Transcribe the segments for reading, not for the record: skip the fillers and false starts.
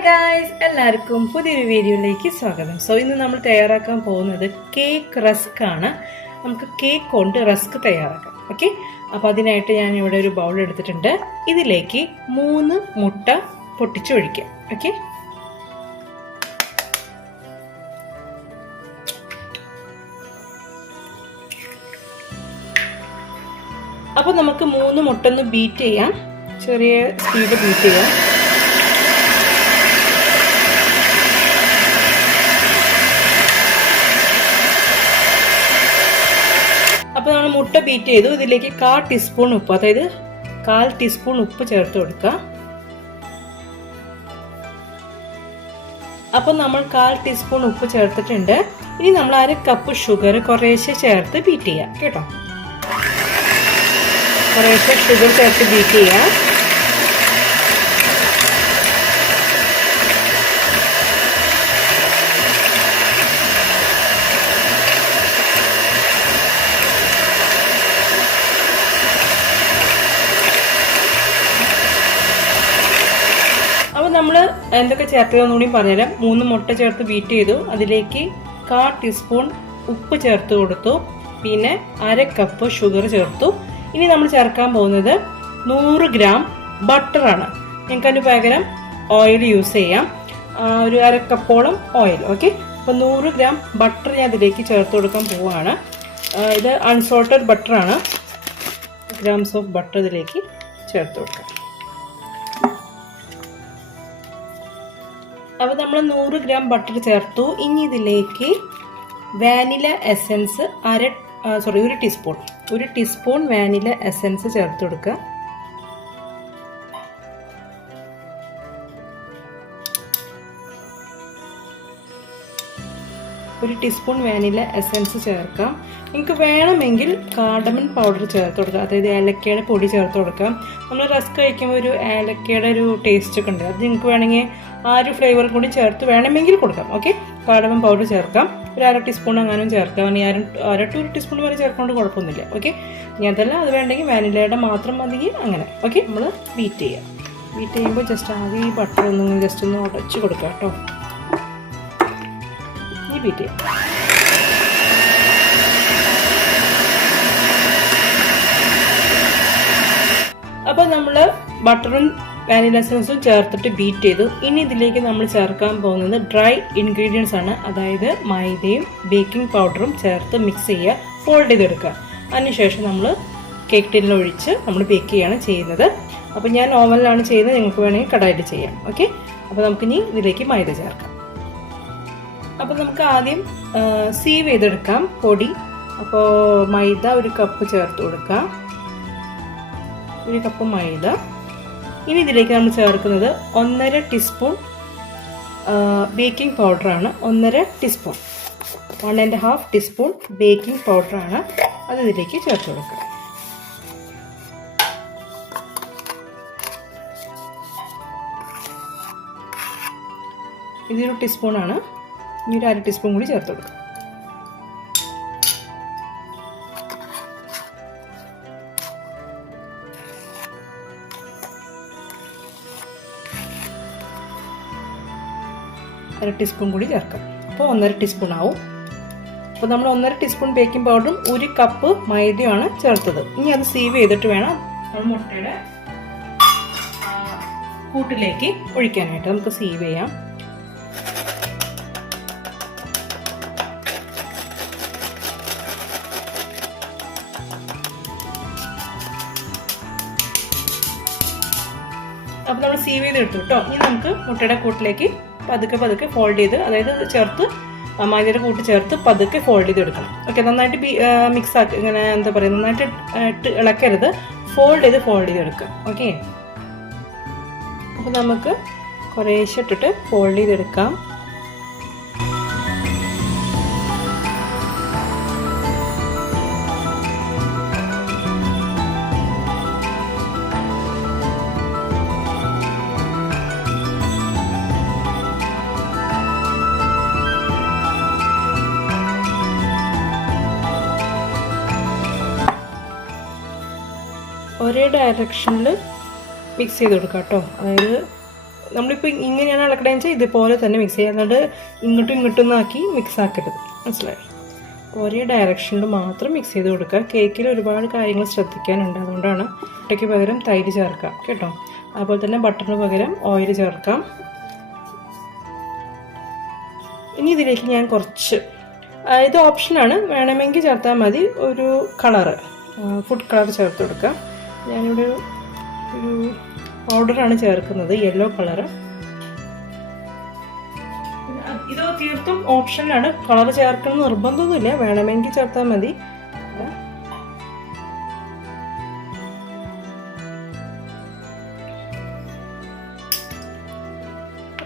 Hi guys, എല്ലാവർക്കും പുതിയൊരു വീഡിയോയിലേക്ക് സ്വാഗതം. സോ ഇന്ന് നമ്മൾ തയ്യാറാക്കാൻ പോകുന്നത് കേക്ക് റസ്ക് ആണ്. നമുക്ക് കേക്ക് കൊണ്ട് റസ്ക് തയ്യാറാക്കാം. ഓക്കെ, അപ്പോൾ അതിനായിട്ട് ഞാൻ ഇവിടെ ഒരു ബൗൾ എടുത്തിട്ടുണ്ട്. ഇതിലേക്ക് 3 മുട്ട പൊട്ടിച്ചൊഴിക്കാം. ഓക്കെ, അപ്പോൾ നമുക്ക് 3 മുട്ട ഒന്ന് ബീറ്റ് ചെയ്യാം. ചെറിയ സ്പീഡ് ബീറ്റ് ചെയ്യാം. അപ്പോൾ നമ്മൾ മുട്ട ബീറ്റ് ചെയ്തു. ഇതിലേക്ക് 1/4 ടീസ്പൂൺ ഉപ്പ്, അതായത് 1/4 ടീസ്പൂൺ ഉപ്പ് ചേർത്ത് കൊടുക്കുക. അപ്പോൾ നമ്മൾ 1/4 ടീസ്പൂൺ ഉപ്പ് ചേർത്തിട്ടുണ്ട്. ഇനി നമ്മൾ 1/2 കപ്പ് ഷുഗർ കുറേശ്ശെ ചേർത്ത് ബീറ്റ് ചെയ്യാം കേട്ടോ. കുറേശ്ശെ ഷുഗർ ചേർത്ത് ബീറ്റ് ചെയ്യാം. അപ്പോൾ നമ്മൾ എന്തൊക്കെ ചേർത്തതെന്ന് കൂടി പറഞ്ഞുതരാം. 3 മുട്ട ചേർത്ത് ബീറ്റ് ചെയ്തു. അതിലേക്ക് 1/4 ടീസ്പൂൺ ഉപ്പ് ചേർത്ത് കൊടുത്തു. പിന്നെ 1/2 കപ്പ് ഷുഗർ ചേർത്തു. ഇനി നമ്മൾ ചേർക്കാൻ പോകുന്നത് 100 ഗ്രാം ബട്ടറാണ്. നിങ്ങൾക്ക് അതിന് പകരം ഓയിൽ യൂസ് ചെയ്യാം. ഒരു 1/2 കപ്പോളം ഓയിൽ. ഓക്കെ, അപ്പോൾ 100 ഗ്രാം ബട്ടർ ഞാൻ ഇതിലേക്ക് ചേർത്ത് കൊടുക്കാൻ പോവുകയാണ്. ഇത് അൺസോൾട്ടഡ് ബട്ടറാണ്. ഗ്രാംസ് ഓഫ് ബട്ടർ ഇതിലേക്ക് ചേർത്ത് കൊടുക്കാം. അപ്പോൾ നമ്മൾ 100 ഗ്രാം ബട്ടർ ചേർത്തു. ഇനി ഇതിലേക്ക് vanilla essence 1 teaspoon vanilla essence ചേർത്ത് കൊടുക്കുക. ഒരു ടീസ്പൂൺ വാനില എസൻസ് ചേർക്കാം. നിങ്ങൾക്ക് വേണമെങ്കിൽ കാർഡമൺ പൗഡർ ചേർത്ത് കൊടുക്കാം, അതായത് ഏലക്കയുടെ പൊടി ചേർത്ത് കൊടുക്കാം. നമ്മൾ റസ്ക് കഴിക്കുമ്പോൾ ഒരു ഏലക്കയുടെ ഒരു ടേസ്റ്റ് ഒക്കെ ഉണ്ട്. അത് നിങ്ങൾക്ക് വേണമെങ്കിൽ ആ ഒരു ഫ്ലേവർ കൂടി ചേർത്ത് വേണമെങ്കിൽ കൊടുക്കാം. ഓക്കെ, കാർഡമൺ പൗഡർ ചേർക്കാം. ഒരു 1/2 ടീസ്പൂൺ അങ്ങാനും ചേർക്കാം. അല്ലെങ്കിൽ 1/2 ടീസ്പൂൺ വരെ ചേർക്കൊണ്ട് കുഴപ്പമൊന്നുമില്ല. ഓക്കെ, ഇനി അതല്ല, അത് വേണ്ടെങ്കിൽ വാനിലയുടെ മാത്രം മതി. അങ്ങനെ ഓക്കെ, നമ്മൾ ബീറ്റ് ചെയ്യാം. ബീറ്റ് ചെയ്യുമ്പോൾ ജസ്റ്റ് ആദ്യം ഈ ബട്ടർ ജസ്റ്റ് ഒന്ന് ഉടച്ച് കൊടുക്കാം കേട്ടോ. ഈ ബീറ്റ് ചെയ്യാം. അപ്പോൾ നമ്മൾ ബട്ടറും വാനില എസൻസും ചേർത്തിട്ട് ബീറ്റ് ചെയ്തു. ഇനി ഇതിലേക്ക് നമ്മൾ ചേർക്കാൻ പോകുന്നത് ഡ്രൈ ഇൻഗ്രീഡിയൻസ് ആണ്. അതായത് മൈദയും ബേക്കിംഗ് പൗഡറും ചേർത്ത് മിക്സ് ചെയ്യുക, ഫോൾഡ് ചെയ്തെടുക്കുക. അതിനുശേഷം നമ്മൾ കേക്ക് ടിന്നിൽ ഒഴിച്ച് നമ്മൾ ബേക്ക് ചെയ്യുകയാണ് ചെയ്യുന്നത്. അപ്പോൾ ഞാൻ ഓവനിലാണ് ചെയ്യുന്നത്, നിങ്ങൾക്ക് വേണമെങ്കിൽ കടായിൽ ചെയ്യാം. ഓക്കെ, അപ്പോൾ നമുക്കിനി ഇതിലേക്ക് മൈദ ചേർക്കാം. അപ്പോൾ നമുക്ക് ആദ്യം സീവ് ചെയ്തെടുക്കാം പൊടി. അപ്പോൾ മൈദ 1 കപ്പ് ചേർത്ത് കൊടുക്കാം. 1 കപ്പ് മൈദ. ഇനി ഇതിലേക്ക് നമ്മൾ ചേർക്കുന്നത് 1.5 ടീസ്പൂൺ ബേക്കിംഗ് പൗഡറാണ്. 1.5 ടീസ്പൂൺ 1.5 ടീസ്പൂൺ ബേക്കിംഗ് പൗഡറാണ്. അത് ഇതിലേക്ക് ചേർത്ത് കൊടുക്കുക. ഇതൊരു ടീസ്പൂണാണ്. ഇനി ഒരു 1/2 ടീസ്പൂൺ കൂടി ചേർത്ത് കൊടുക്കുക. അര ടീസ്പൂൺ കൂടി ചേർക്കാം. അപ്പോൾ 1.5 ടീസ്പൂൺ ആവും. അപ്പോൾ നമ്മൾ 1.5 ടീസ്പൂൺ ബേക്കിംഗ് പൗഡറും 1 കപ്പ് മൈദയുമാണ് ചേർത്തത്. ഇനി അത് സീവ് ചെയ്തിട്ട് വേണം നമ്മൾ മുട്ടയുടെ കൂട്ടിലേക്ക് ഒഴിക്കാനായിട്ട്. നമുക്ക് സീവ് ചെയ്യാം. അപ്പോൾ നമ്മൾ സീവ് ചെയ്തെടുത്തു കേട്ടോ. ഇനി നമുക്ക് മുട്ടയുടെ കൂട്ടിലേക്ക് പതുക്കെ ഫോൾഡ് ചെയ്ത്, അതായത് ചേർത്ത് മൈദയുടെ കൂട്ട് ചേർത്ത് പതുക്കെ ഫോൾഡ് ചെയ്തെടുക്കണം. ഓക്കെ, നന്നായിട്ട് മിക്സ് ആക്കി, ഇങ്ങനെ എന്താ പറയുക, നന്നായിട്ട് ഇളക്കരുത്. ഫോൾഡ് ചെയ്തെടുക്കുക. ഓക്കെ, അപ്പോൾ നമുക്ക് കുറേശ്ശെ ഇട്ടിട്ട് ഫോൾഡ് ചെയ്തെടുക്കാം. ഒരേ ഡയറക്ഷനിൽ മിക്സ് ചെയ്ത് കൊടുക്കാം കേട്ടോ. അതായത് നമ്മളിപ്പോൾ ഇങ്ങനെയാണ് ഇളക്കണമെന്ന് വെച്ചാൽ ഇതുപോലെ തന്നെ മിക്സ് ചെയ്യുക. എന്നിട്ട് ഇങ്ങോട്ടും ഇങ്ങോട്ടും ആക്കി മിക്സ് ആക്കരുത്, മനസ്സിലായി? ഒരേ ഡയറക്ഷനിൽ മാത്രം മിക്സ് ചെയ്ത് കൊടുക്കുക. കേക്കിൽ ഒരുപാട് കാര്യങ്ങൾ ശ്രദ്ധിക്കാനുണ്ട്, അതുകൊണ്ടാണ് മുട്ടയ്ക്ക് പകരം തൈര് ചേർക്കാം കേട്ടോ. അതുപോലെ തന്നെ ബട്ടറിന് പകരം ഓയിൽ ചേർക്കാം. ഇനി ഇതിലേക്ക് ഞാൻ കുറച്ച്, ഇത് ഓപ്ഷനാണ്, വേണമെങ്കിൽ ചേർത്താൽ മതി, ഒരു കളറ്, ഫുഡ് കളർ ചേർത്ത് കൊടുക്കാം. ഞാനിവിടെ ഒരു പൗഡറാണ് ചേർക്കുന്നത്, യെല്ലോ കളറ്. ഇത് തീർത്തും ഓപ്ഷനാണ്, കളർ ചേർക്കണം നിർബന്ധമൊന്നുമില്ല, വേണമെങ്കിൽ ചേർത്താൽ മതി.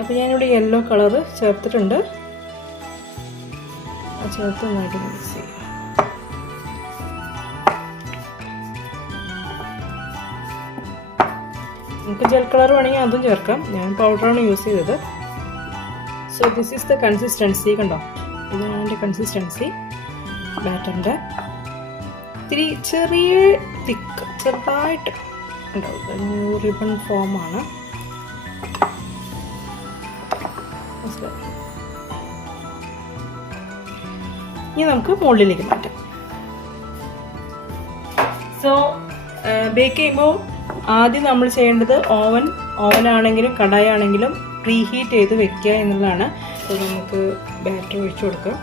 അപ്പോൾ ഞാനിവിടെ യെല്ലോ കളറ് ചേർത്തിട്ടുണ്ട്. ചേർത്ത് നന്നായിട്ട് മിക്സ് ചെയ്യാം. നമുക്ക് ജെൽ കളർ വേണമെങ്കിൽ അതും ചേർക്കാം, ഞാൻ പൗഡറാണ് യൂസ് ചെയ്തത്. So this is the consistency, കണ്ടോ? ഇതാണ് എൻ്റെ കൺസിസ്റ്റൻസി ബാറ്ററിൻ്റെ. ഇത്തിരി ചെറിയ തിക്ക്, ചെറുതായിട്ട് ഉണ്ടാവും, റിബൺ ഫോമാണ്. ഇനി നമുക്ക് മുകളിലേക്ക് മാറ്റാം. സോ ബേക്ക് ചെയ്യുമ്പോൾ ആദ്യം നമ്മൾ ചെയ്യേണ്ടത് ഓവനാണെങ്കിലും കടായാണെങ്കിലും പ്രീ ഹീറ്റ് ചെയ്ത് വെക്കുക എന്നുള്ളതാണ്. അപ്പോൾ നമുക്ക് ബാറ്റർ ഒഴിച്ചു കൊടുക്കാം.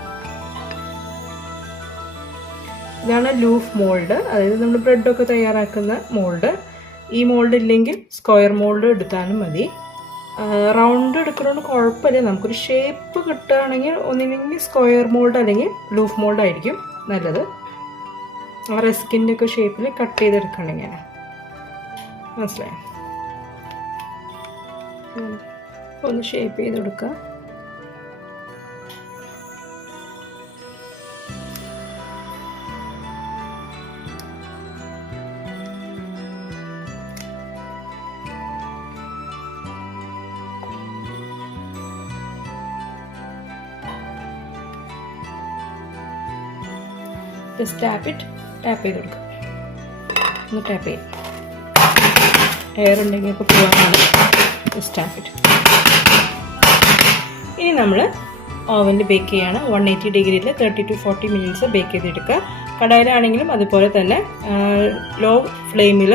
ഇതാണ് ലൂഫ് മോൾഡ്, അതായത് നമ്മൾ ബ്രെഡൊക്കെ തയ്യാറാക്കുന്ന മോൾഡ്. ഈ മോൾഡ് ഇല്ലെങ്കിൽ സ്ക്വയർ മോൾഡ് എടുത്താലും മതി. റൗണ്ട് എടുക്കുന്നതുകൊണ്ട് കുഴപ്പമില്ല, നമുക്കൊരു ഷേപ്പ് കിട്ടുകയാണെങ്കിൽ ഒന്നില്ലെങ്കിൽ സ്ക്വയർ മോൾഡ് അല്ലെങ്കിൽ ലൂഫ് മോൾഡ് ആയിരിക്കും നല്ലത്. റസ്കിൻ്റെ ഒക്കെ ഷേപ്പിൽ കട്ട് ചെയ്തെടുക്കണമെങ്കിൽ, മനസ്സിലായോ? ഒന്ന് ഷേപ്പ് ചെയ്ത് കൊടുക്കുക. ജസ്റ്റ് ടാപ്പ് ചെയ്ത് കൊടുക്കുക. ഒന്ന് ടാപ്പ് ചെയ്യാം, എയർ ഉണ്ടെങ്കിൽ ഇപ്പോൾ പോകാനാണ്. Just tap it. ഇനി നമ്മൾ ഓവനിൽ ബേക്ക് ചെയ്യാണ്. 180 ഡിഗ്രിയിൽ 30 to 40 മിനിറ്റ്സ് ബേക്ക് ചെയ്തെടുക്കുക. കടായിലാണെങ്കിലും അതുപോലെ തന്നെ ലോ ഫ്ലെയിമിൽ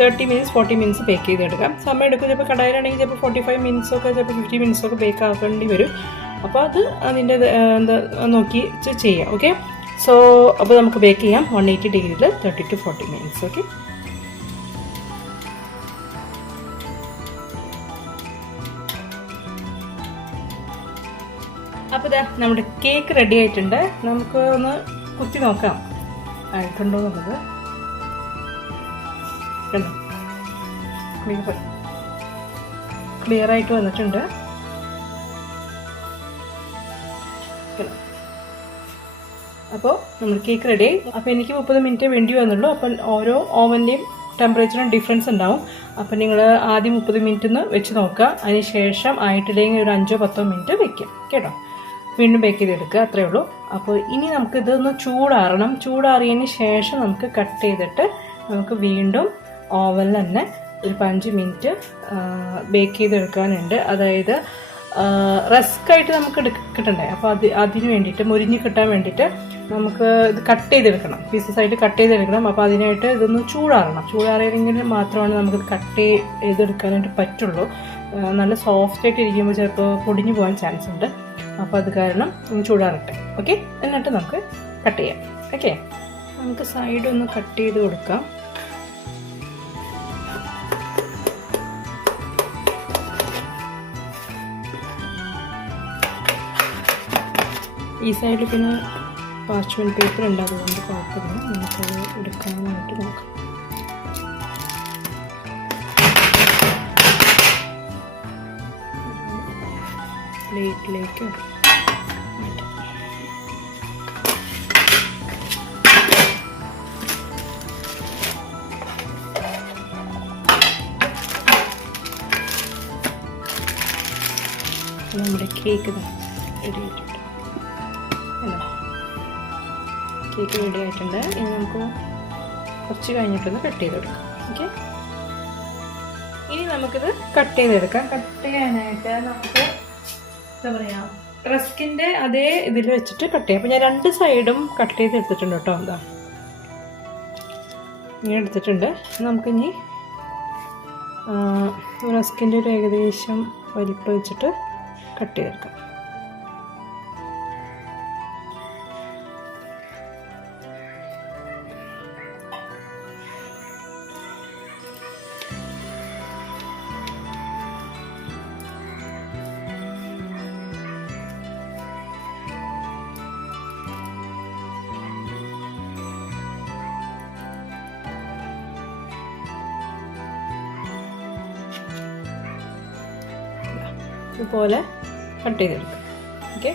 30 മിനിറ്റ്സ് 40 മിനിറ്റ്സ് ബേക്ക് ചെയ്തെടുക്കാം. സമയം എടുക്കും, ചിലപ്പോൾ കടായിലാണെങ്കിൽ ചിലപ്പോൾ 45 മിനിറ്റ്സൊക്കെ ചിലപ്പോൾ 50 മിനിറ്റ്സൊക്കെ ബേക്ക് ആക്കേണ്ടി വരും. അപ്പോൾ അത് അതിൻ്റെ എന്താ നോക്കി ചെയ്യാം. ഓക്കെ, സോ അപ്പോൾ നമുക്ക് ബേക്ക് ചെയ്യാം 180 ഡിഗ്രിയിൽ 30 to 40 മിനിറ്റ്സ്. ഓക്കെ, അപ്പോൾ ഇതാ നമ്മുടെ കേക്ക് റെഡി ആയിട്ടുണ്ട്. നമുക്ക് ഒന്ന് കുത്തി നോക്കാം ആയിട്ടുണ്ടോ എന്നുള്ളത്. കണ്ടോ, ക്ലിയർ ആയിട്ട് വന്നിട്ടുണ്ട്. അപ്പോൾ നമ്മൾ കേക്ക് റെഡി ആയി. അപ്പോൾ എനിക്ക് 30 മിനിറ്റ് വേണ്ടി വന്നുള്ളൂ. അപ്പം ഓരോ ഓവൻ്റെയും ടെമ്പറേച്ചറും ഡിഫറൻസ് ഉണ്ടാവും. അപ്പം നിങ്ങൾ ആദ്യം 30 മിനിറ്റ് വെച്ച് നോക്കുക. അതിന് ശേഷം ആയിട്ടില്ലെങ്കിൽ ഒരു 5-10 മിനിറ്റ് വെക്കും കേട്ടോ. വീണ്ടും ബേക്ക് ചെയ്തെടുക്കുക, അത്രയേ ഉള്ളൂ. അപ്പോൾ ഇനി നമുക്ക് ഇതൊന്ന് ചൂടാറണം. ചൂടാറിയതിന് ശേഷം നമുക്ക് കട്ട് ചെയ്തിട്ട് നമുക്ക് വീണ്ടും ഓവനിൽ തന്നെ ഒരു 5 മിനിറ്റ് ബേക്ക് ചെയ്തെടുക്കാനുണ്ട്. അതായത് റസ്ക് ആയിട്ട് നമുക്ക് കിട്ടണ്ടേ, അപ്പോൾ അതിന് വേണ്ടിയിട്ട് മുരിഞ്ഞ് കിട്ടാൻ വേണ്ടിയിട്ട് നമുക്ക് ഇത് കട്ട് ചെയ്തെടുക്കണം, പീസസ് ആയിട്ട് കട്ട് ചെയ്തെടുക്കണം. അപ്പോൾ അതിനായിട്ട് ഇതൊന്ന് ചൂടാറണം. ചൂടാറിയെങ്കിൽ മാത്രമാണ് നമുക്കിത് കട്ട് ചെയ്തെടുക്കാനായിട്ട് പറ്റുള്ളൂ. നല്ല സോഫ്റ്റ് ആയിട്ട് ഇരിക്കുമ്പോൾ ചിലപ്പോൾ പൊടിഞ്ഞു പോകാൻ ചാൻസ് ഉണ്ട്. അപ്പോൾ അത് കാരണം ചൂടാറട്ടെ. ഓക്കെ, എന്നിട്ട് നമുക്ക് കട്ട് ചെയ്യാം. ഓക്കെ, നമുക്ക് സൈഡ് ഒന്ന് കട്ട് ചെയ്ത് കൊടുക്കാം. ഈ സൈഡിൽ പിന്നെ പാർച്ച്മെൻറ്റ് പേപ്പർ ഉണ്ട്, അതുകൊണ്ട് കുഴപ്പമില്ല. നമുക്കത് എടുക്കാനായിട്ട് നോക്കാം. പ്ലേറ്റിലേക്ക് നമ്മുടെ കേക്ക് റെഡി ആയിട്ടുണ്ട്. കേക്ക് റെഡി ആയിട്ടുണ്ട്. ഇനി നമുക്ക് കുറച്ച് കഴിഞ്ഞിട്ടൊന്ന് കട്ട് ചെയ്ത് കൊടുക്കാം. ഓക്കെ, ഇനി നമുക്കിത് കട്ട് ചെയ്തെടുക്കാം. കട്ട് ചെയ്യാനായിട്ട് നമുക്ക് എന്താ പറയുക, റസ്കിൻ്റെ അതേ ഇതിൽ വെച്ചിട്ട് കട്ട് ചെയ്യാം. അപ്പോൾ ഞാൻ 2 സൈഡും കട്ട് ചെയ്ത് എടുത്തിട്ടുണ്ട് കേട്ടോ. എന്താ ഇങ്ങനെ എടുത്തിട്ടുണ്ട്. നമുക്കിനി റസ്കിൻ്റെ ഒരു ഏകദേശം വലിപ്പം വെച്ചിട്ട് കട്ട് ചെയ്തെടുക്കാം. ഇതുപോലെ കട്ട് ചെയ്തെടുക്കാം. ഓക്കെ,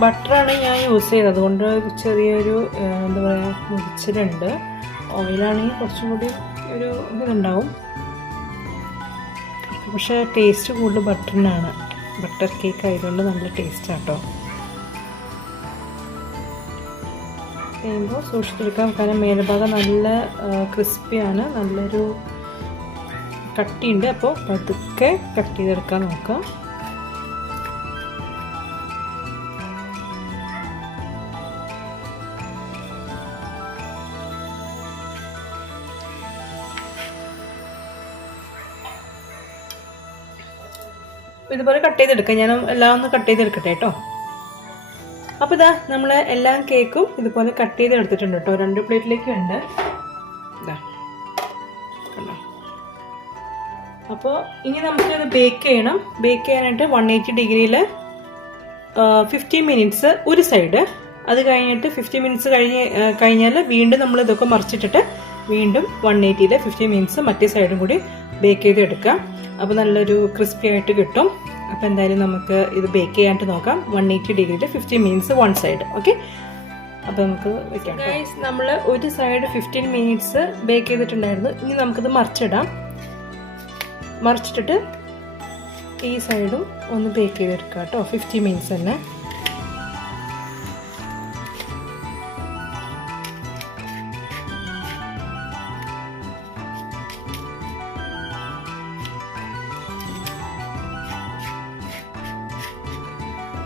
ബട്ടറാണ് ഞാൻ യൂസ് ചെയ്തത്, അതുകൊണ്ട് ചെറിയൊരു എന്താ പറയുക മുറിച്ചിലുണ്ട്. ഓയിലാണെങ്കിൽ കുറച്ചും കൂടി ഒരു ഇതുണ്ടാവും. പക്ഷേ ടേസ്റ്റ് കൂടുതൽ ബട്ടറിനാണ്. ബട്ടർ കേക്ക് ആയതുകൊണ്ട് നല്ല ടേസ്റ്റാണ് കേട്ടോ. ചെയ്യുമ്പോൾ സൂക്ഷിച്ചെടുക്കാം, കാരണം മേൽഭാഗം നല്ല ക്രിസ്പിയാണ്, നല്ലൊരു കട്ടിയുണ്ട്. അപ്പോൾ പതുക്കെ കട്ട് ചെയ്തെടുക്കാൻ നോക്കാം. ഇതുപോലെ കട്ട് ചെയ്തെടുക്കാം. ഞാൻ എല്ലാം ഒന്ന് കട്ട് ചെയ്തെടുക്കട്ടെ കേട്ടോ. അപ്പോൾ ഇതാ നമ്മൾ എല്ലാ കേക്കും ഇതുപോലെ കട്ട് ചെയ്ത് എടുത്തിട്ടുണ്ട് കേട്ടോ. 2 പ്ലേറ്റിലേക്ക് ഉണ്ട്. ഇതാ കണ്ടോ. അപ്പോൾ ഇനി നമുക്കത് ബേക്ക് ചെയ്യണം. ബേക്ക് ചെയ്യാനായിട്ട് 180 ഡിഗ്രിയിൽ 15 മിനിറ്റ്സ് ഒരു സൈഡ്. അത് കഴിഞ്ഞിട്ട് 15 മിനിറ്റ്സ് കഴിഞ്ഞാൽ വീണ്ടും നമ്മൾ ഇതൊക്കെ മറിച്ചിട്ടിട്ട് വീണ്ടും 180ൽ 15 മിനിറ്റ്സ് മറ്റേ സൈഡും കൂടി ബേക്ക് ചെയ്ത് എടുക്കാം. അപ്പോൾ നല്ലൊരു ക്രിസ്പി ആയിട്ട് കിട്ടും. അപ്പോൾ എന്തായാലും നമുക്ക് ഇത് ബേക്ക് ചെയ്യാനായിട്ട് നോക്കാം. 180 ഡിഗ്രിയിൽ 15 മിനിറ്റ്സ് വൺ സൈഡ്. ഓക്കെ, അപ്പോൾ നമുക്ക് വെക്കാം. ഗൈസ്, നമ്മൾ ഒരു സൈഡ് 15 മിനിറ്റ്സ് ബേക്ക് ചെയ്തിട്ടുണ്ടായിരുന്നു. ഇനി നമുക്കിത് മറിച്ചിടാം. മറിച്ചിട്ടിട്ട് ഈ സൈഡും ഒന്ന് ബേക്ക് ചെയ്തെടുക്കാം കേട്ടോ. 15 മിനിറ്റ്സ് തന്നെ.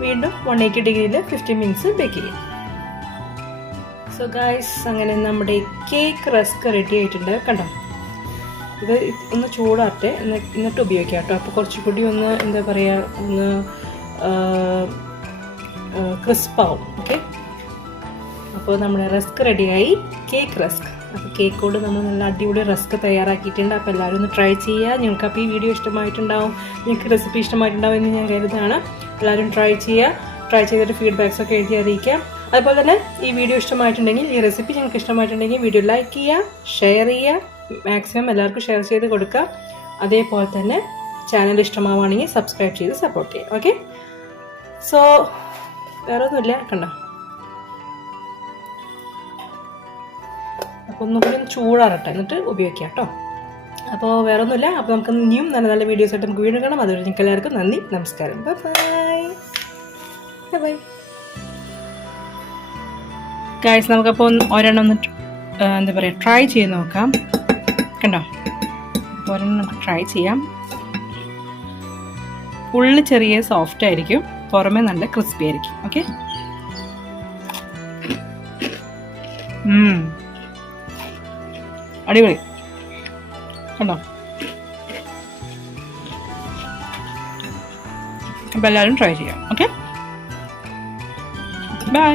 വീണ്ടും 180 ഡിഗ്രിയിൽ 15 മിനിറ്റ്സ് ബേക്ക് ചെയ്യും. സോ ഗൈസ്, അങ്ങനെ നമ്മുടെ കേക്ക് റസ്ക് റെഡി ആയിട്ടുണ്ട്. കണ്ടോ, ഇത് ഒന്ന് ചൂടാട്ടെ, എന്നിട്ട് ഉപയോഗിക്കാം കേട്ടോ. അപ്പോൾ കുറച്ചുകൂടി ഒന്ന് എന്താ പറയുക, ഒന്ന് ക്രിസ്പാവും. ഓക്കെ, അപ്പോൾ നമ്മുടെ റസ്ക് റെഡിയായി, കേക്ക് റസ്ക്. അപ്പോൾ കേക്കോട് നമ്മൾ നല്ല അടിപൊളി റസ്ക് തയ്യാറാക്കിയിട്ടുണ്ട്. അപ്പോൾ എല്ലാവരും ഒന്ന് ട്രൈ ചെയ്യുക. നിങ്ങൾക്ക് അപ്പോൾ ഈ വീഡിയോ ഇഷ്ടമായിട്ടുണ്ടാവും, നിങ്ങൾക്ക് റെസിപ്പി ഇഷ്ടമായിട്ടുണ്ടാവും എന്ന് ഞാൻ കരുതാണ്. എല്ലാവരും ട്രൈ ചെയ്യുക. ട്രൈ ചെയ്തിട്ട് ഫീഡ്ബാക്സൊക്കെ എഴുതി അറിയിക്കാം. അതുപോലെ തന്നെ ഈ വീഡിയോ ഇഷ്ടമായിട്ടുണ്ടെങ്കിൽ, ഈ റെസിപ്പി നിങ്ങൾക്ക് ഇഷ്ടമായിട്ടുണ്ടെങ്കിൽ വീഡിയോ ലൈക്ക് ചെയ്യുക, ഷെയർ ചെയ്യുക, മാക്സിമം എല്ലാവർക്കും ഷെയർ ചെയ്ത് കൊടുക്കുക. അതേപോലെ തന്നെ ചാനൽ ഇഷ്ടമാവുകയാണെങ്കിൽ സബ്സ്ക്രൈബ് ചെയ്ത് സപ്പോർട്ട് ചെയ്യുക. ഓക്കെ, സോ വേറെ ഒന്നുമില്ല. കണ്ടോ, അപ്പോൾ ഒന്നുകൂടി ഒന്ന് ചൂടാറട്ടെ, എന്നിട്ട് ഉപയോഗിക്കാം കേട്ടോ. അപ്പോൾ വേറെ ഒന്നുമില്ല. അപ്പോൾ നമുക്ക് ഇനിയും നല്ല നല്ല വീഡിയോസ് ആയിട്ട് നമുക്ക് വീണ്ടും കാണാം. അതുവരെ നിങ്ങൾക്ക് എല്ലാവർക്കും നന്ദി, നമസ്കാരം. Bye bye. ഗൈസ്, നമുക്കപ്പോൾ ഒരെണ്ണം ഒന്ന് എന്താ പറയുക ട്രൈ ചെയ്ത് നോക്കാം. കണ്ടോ, അപ്പോൾ ഒരെണ്ണം നമുക്ക് ട്രൈ ചെയ്യാം. ഉള്ളിൽ ചെറിയ സോഫ്റ്റ് ആയിരിക്കും, പുറമേ നല്ല ക്രിസ്പി ആയിരിക്കും. ഓക്കെ, അടിപൊളി. കണ്ടോ, അപ്പോൾ എല്ലാവരും ട്രൈ ചെയ്യാം. Okay, by.